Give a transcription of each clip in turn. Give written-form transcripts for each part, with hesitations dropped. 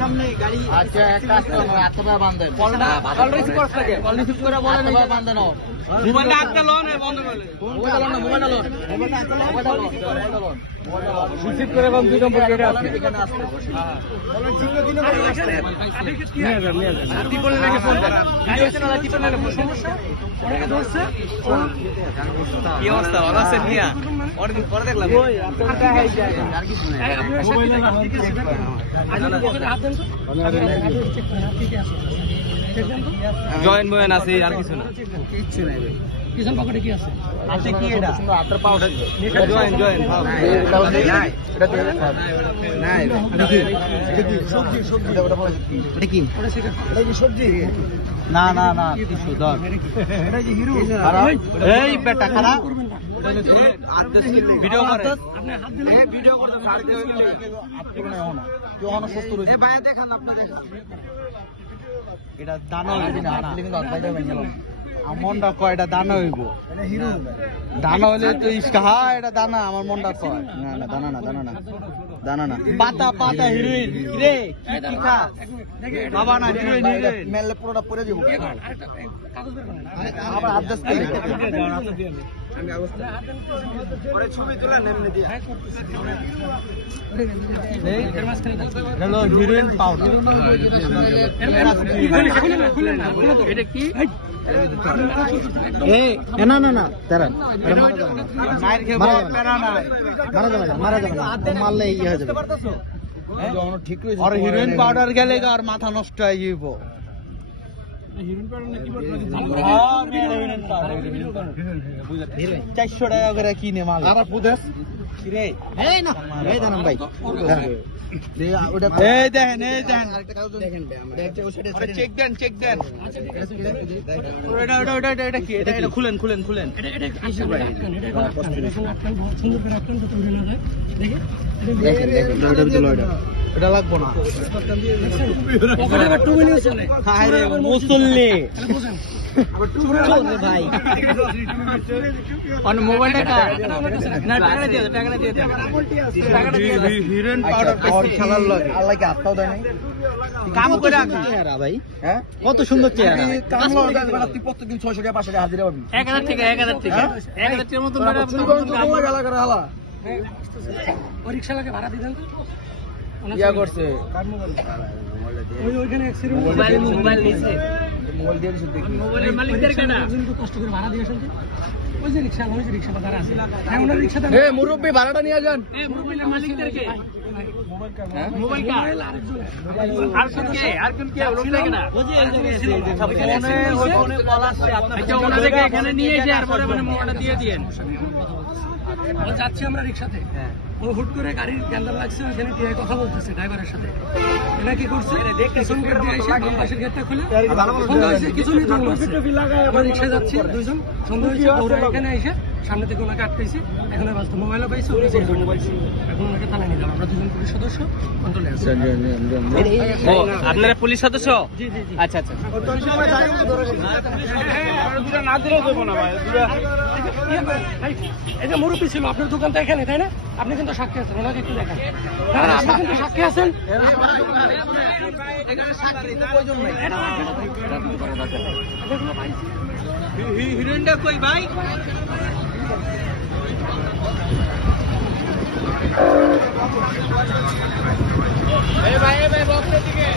সামনে গাড়ি আচ্ছা একটা আত্মা বান্ধেন কল রিসিভ করছ লাগে কল রিসিভ করে বলেন বান্ধেন মোবাইলটা আটটা লন বন্ধ করে মোবাইলটা লন রিসিভ করে বন্ধ দুই নম্বর গেটে আছে এখানে আসছে বলেন চিহ্ন দিন করে আসছে নিয়ে যান টিপল লাগে ফোন করা গাড়ি আছে না টিপল লাগে সমস্যা ওনাকে ধরছে কি অবস্থা ভালো আছে মিয়া অনেকদিন পরে দেখলাম ওই আপনারা দেখাই যায় আর কিছু নাই মোবাইল না হাত দেন তো জয়েন ময়েন আছে আর কিছু না কিচ্ছু নাই পিছন পকেটে কি আছে আছে কি এটা আপনার পাউডা এটা জয়েন নাই এটা নাই এটা কি সবজি এটা কি এটা কি সবজি না না না কিছু ধর এটা কি হিরো এই বেটা খারাপ ভিডিও করে আপনি হাত দিলে ভিডিও করতে ছাড় দিও আপনি না হন কেউ হন সুস্থ রইছে এই ভাই দেখেন আপনি দেখেন এটা দানা হইছে না আপনি কিন্তু আটকাইতে গেল মনটা কয় এটা দানা হইব দানা হইলে তো ইসকা হ্যাঁ এটা দানা আমার মনটা কয় না না দানা না দানা না দানা না পাতা পাতা হিরোইন রে কি খা বাবা না হিরোইন মেলে পুরোটা পড়ে যাব আবার আদাস করে আমি অবস্থা পরে ছবি তুলে নেমনে দিয়া এই হ্যালো হিরোইন পাউডার এটা কি এই না না না দাঁড়ান মার খেয়ে মারা যাবে মারলে ইয়ে হয়ে যাবে ঠিক হয়েছে আর হিরোইন পাউডার গেলে আর মাথা নষ্ট হয়ে যাইব হিরোইন পাউডার নাকি 400 টাকা করে কিনে মাল আর ফুদেস রে এই না এই দাম ভাই এই দেখেন চেক দেন এটা কি এটা খুলেন এটা লাগবো না মুসল্লি ভাই হিরোইন পাউডার খেলার লাগে আল্লাহ কি আত্মাও দেয় নাই কাম করে চেহারা ভাই হ্যাঁ কত সুন্দর চেহারা কাম লাগে প্রত্যেকদিন 600 টাকা 500 টাকা হাজিরা পাবি 1000 থেকে 1000 এর মতন হালা ওই রিকশা লাগে ভাড়া দিবেন ইয়া করছে ওইখানে অ্যাক্সিডেন্ট মোবাইল নিছে মোবাইল দিয়ে দেখি মোবাইলের মালিকদের কেনা কিন্তু কষ্ট করে ভাড়া দিয়েছেন ওই যে রিকশা ভাড়া আছে হ্যাঁ ওনার রিকশা দেন এই মুরব্বি ভাড়াটা নিয়ে যান এই মুরব্বির মালিকদেরকে মোবাইল কা আর কোন কে লোক লাগে না ওই যে ওখানে কল আসছে আপনারা ওনাদেরকে এখানে নিয়ে এসে আর পরে মোবাইলটা দিয়ে দিয়েন যাচ্ছি আমরা রিকশাতে ও হুট করে গাড়ির ক্যান্ডার লাগছে ওখানে দিয়ে কথা বলতেছে ড্রাইভারের সাথে এটা কি করছে পেছন গেট দিয়ে এসে বাম পাশের গেটটা খুলে কিছু নিয়ে আমরা রিকশায় যাচ্ছি দুইজন সন্ধ্যা হয়েছে ওরা এখানে এসে সামনে থেকে ওনাকে আটকাইছি এখন বাস্তব মোবাইলও পাইছি এখন ওনাকে থানায় নিলাম আমরা দুজন পুলিশ সদস্য কন্ট্রোলে আছি আপনারা পুলিশ সদস্য জি আচ্ছা না দিলেও দেবো না ভাই এটা মুরব্বি ছিল আপনার দোকানটা এখানে তাই না আপনি কিন্তু সাক্ষী আছেন ওনাকে একটু দেখেন আপনি কিন্তু সাক্ষী আছেন হিরোইনটা কই ভাই ভাই বক্সের দিকে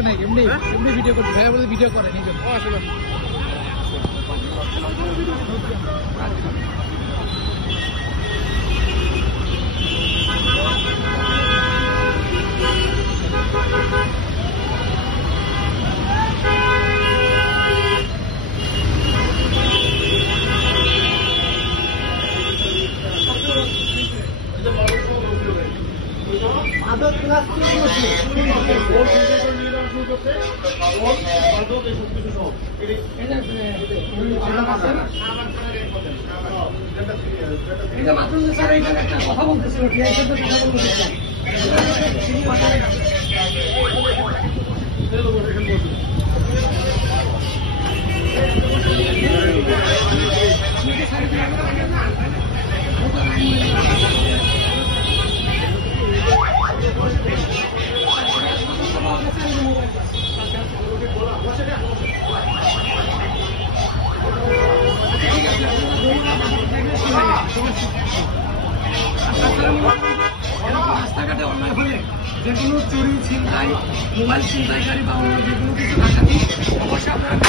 সমস্যা নাই, এমনি এমনি ভিডিও করছি, ভাইয়া বলে ভিডিও করেন এই জন্য। স্যার এইখানে একটা কথা বলতেছিল, কথা বলতেছিলাম। রাস্তাঘাটে অন্যায় হলে যেগুলো চুরি ছিনতাই, মোবাইল ছিনতাইকারী বা অন্য যেগুলো কিছু ডাকাতি, অবশ্যই আপনারা